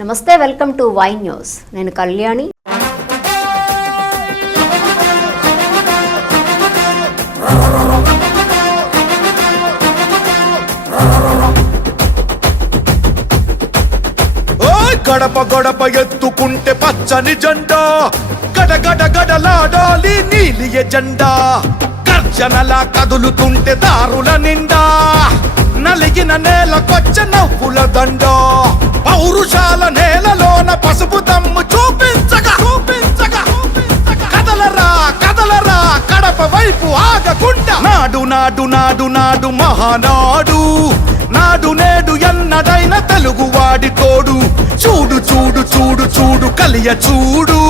నమస్తే, welcome to Y news. నేను కళ్యాణి. గడప గడప ఎత్తుకుంటే పచ్చని జెండా, గడగడ గడలాడాలి నీలి ఎజెండా. గర్జనలా కదులుతుంటే దారుల నిండా, నలిగిన నేలకొచ్చ నవ్వుల దండ. పౌరుషాల నేలలోన పసుపు దమ్ము చూపించగా కదలరా కదలరా కడప వైపు ఆగకుండా. నాడు నాడు నాడు నాడు మహానాడు, నాడు నేడు ఎన్నడైన తెలుగువాడి తోడు. చూడు చూడు చూడు చూడు కలియ చూడు,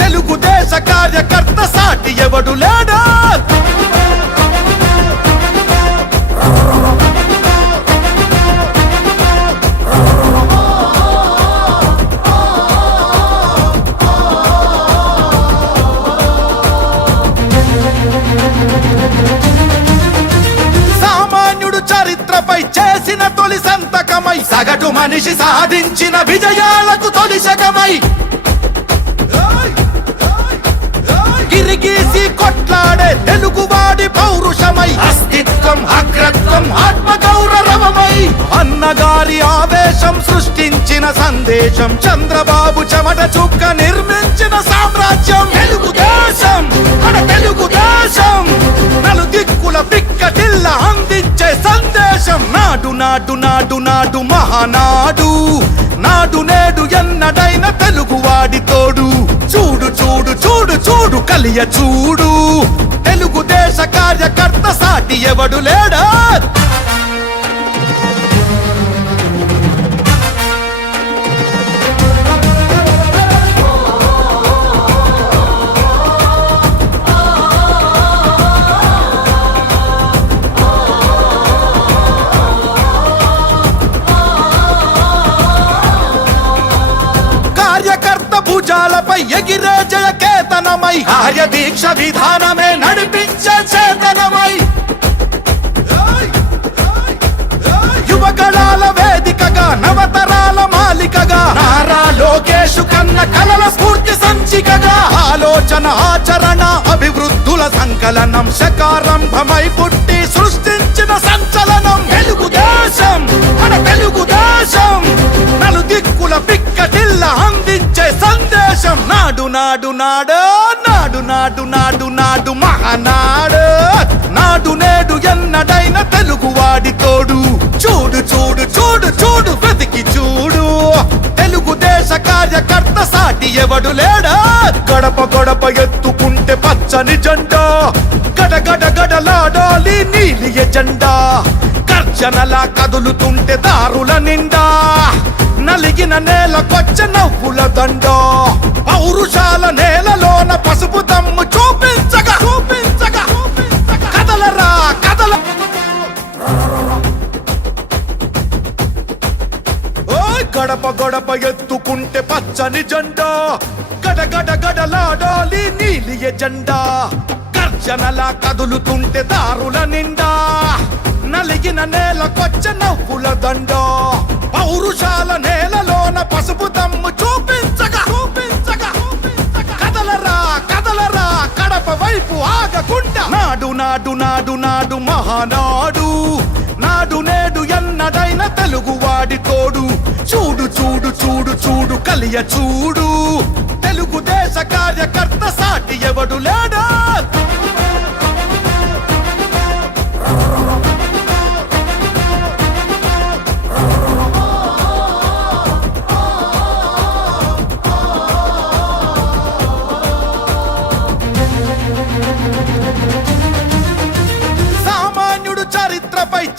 తెలుగుదేశ కార్యకర్త సాటి ఎవడు లేడా. సామాన్యుడు చరిత్రపై చేసిన తొలి సంతకమై, సగటు మనిషి సాధించిన విజయాలకు తొలి శకమై, గిరిగీసి కొట్లాడే తెలుగువాడి పౌరుషమై, అస్తిత్వం అగ్రత్వం ఆత్మగౌరవమై, అన్నగారి ఆవేశం సృష్టించిన సందేశం, చంద్రబాబు చెమట చుక్క నిర్మించిన సామ్రాజ్యం. తెలుగుదేశం మన తెలుగుదేశం, నలుదిక్కుల పిక్కటిల్ల అందించే సందేశం. నాడు నాడు నాడు నాడు మహానాడు, నాడు నేడు ఎన్నడైన తెలుగువాడి తోడు. చూడు చూడు చూడు చూడు కలియ చూడు, తెలుగుదేశ కార్యకర్త సాటి ఎవడు లేడా. భుజాలపై ఎగిరే జయ కేతనమై, ఆర్య దీక్ష విధానమే నడిపించే చేతనమై, యువగళాల వేదికగా నవతరాల మాలికగా, నారా లోకేషు కన్న కలల స్ఫూర్తి సంచికగా, ఆలోచన ఆచరణ అభివృద్ధుల సంకలనం, శకారంభమై పుట్టి సృష్టించిన సంచలనం. తెలుగుదేశం మన తెలుగుదేశం, నలుదిక్కుల పిక్కటిల్ల అందించే సందేశం. నాడు నాడు నాడు నాడు నాడు నాడు నాడు మహానాడు, నాడు నేడు ఎన్నడైన తెలుగువాడి తోడు. చూడు చూడు చూడు చూడు వెతికి చూడు, తెలుగుదేశ కార్యకర్త సాటి ఎవడు లేడా. గడప గడప ఎత్తుకుంటే పచ్చని జెండా, గడగడ గడలాడాలి నీలి ఎజెండా. గర్జనలా కదులుతుంటే దారుల నిండా, నలిగిన నేలకొచ్చ నవ్వుల దండ. పౌరుషాల నేలలోన పసుపు దమ్ము చూపించగా కదలరా కదల. గడప గడప ఎత్తుకుంటే పచ్చని జెండా, గడగడ గడలాడాలి నీలి ఎజెండా. గర్జనలా కదులుతుంటే దారుల నిండా, నలిగిన నేలకొచ్చ నవ్వుల దండ. పౌరుషాల నేలలోన పసుపు దమ్ము చూపించగా కదలరా కదలరా కడప వైపు ఆగకుండా. నాడు నాడు నాడు నాడు మహానాడు, నాడు నేడు ఎన్నడైన తెలుగువాడి తోడు. చూడు చూడు చూడు చూడు కలియ చూడు, తెలుగుదేశ కార్యకర్త సాటి ఎవడు లేడా.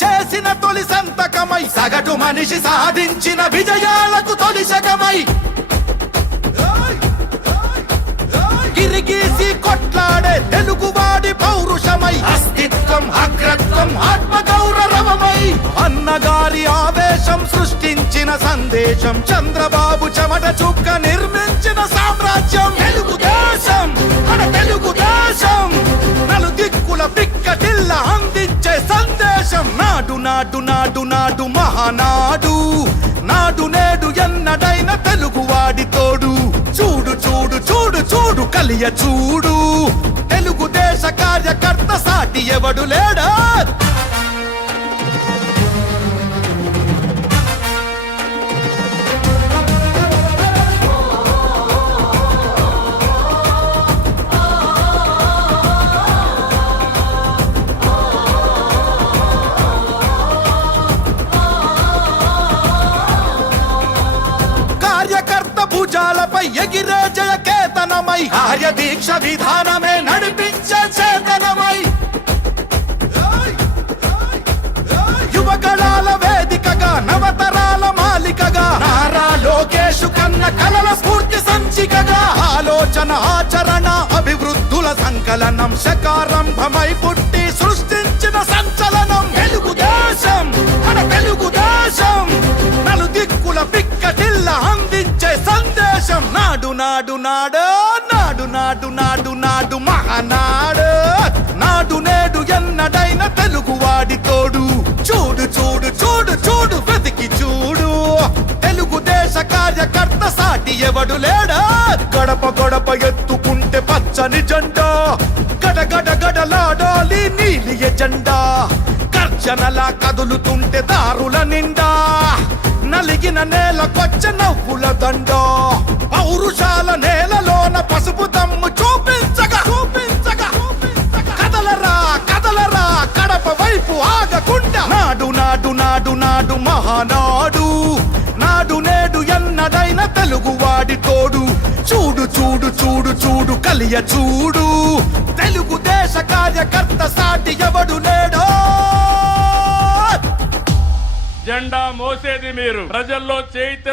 చేసిన తొలి సంతకమై, సగటు మనిషి సాధించిన విజయాలకు తొలి శకమై, గిరిగీసి కొట్లాడే తెలుగువాడి పౌరుషమై, అస్తిత్వం అగ్రత్వం ఆత్మగౌరవమై, అన్నగారి ఆవేశం సృష్టించిన సందేశం, చంద్రబాబు చెమట చుక్క నిర్మించిన సామ్రాజ్యం. తెలుగుదేశం మన తెలుగుదేశం, నలుదిక్కుల పిక్కటిల్ల అందించే సందేశం. నాడు నాడు నాడు నాడు మహానాడు, నాడు నేడు ఎన్నడైన కలియ చూడు తెలుగుదేశ కార్యకర్త సాటి ఎవడు లేడా కార్యకర్త భుజాలపై ఎగిరే జయకేతనమై కార్యదీక్ష విధానమే నడిపించే చేతనమై యువగళాల వేదికగా నవతరాల మాలికగా నారా లోకేషు కన్న కలల స్ఫూర్తి సంచికగా ఆలోచన ఆచరణ అభివృద్ధుల సంకలనం శకారంభమై పుట్టి సృష్టించిన సంచలనం తెలుగుదేశం మన తెలుగుదేశం నలు దిక్కుల పిక్కటిల్ల అందించే సందేశం నాడు నాడు నాడు నాడు నాడు నాడు నాడు మహానాడు నాడు నేడు ఎన్నడైన తెలుగువాడి తోడు చూడు చూడు చూడు చూడు వెతికి చూడు తెలుగుదేశ కార్యకర్త సాటి ఎవడు లేడా గడప గడప ఎత్తుకుంటే పచ్చని జెండా గడగడ గడలాడాలి నీలి ఎజెండా గర్జనలా కదులుతుంటే దారుల నిండా నలిగిన నేలకొచ్చ నవ్వుల దండ పౌరుషాల నేలలోన పసుపు దమ్ము చూపించగా చూపించగా కదలరా కదలరా కడప వైపు ఆగకుండా నాడు నాడు నాడు నాడు మహానాడు నాడు నేడు ఎన్నడైన తెలుగువాడి తోడు చూడు చూడు చూడు చూడు కలియ చూడు తెలుగుదేశ కార్యకర్త సాటి ఎవడు లేడో జెండా మోసేది మీరు ప్రజల్లో చైతన్యం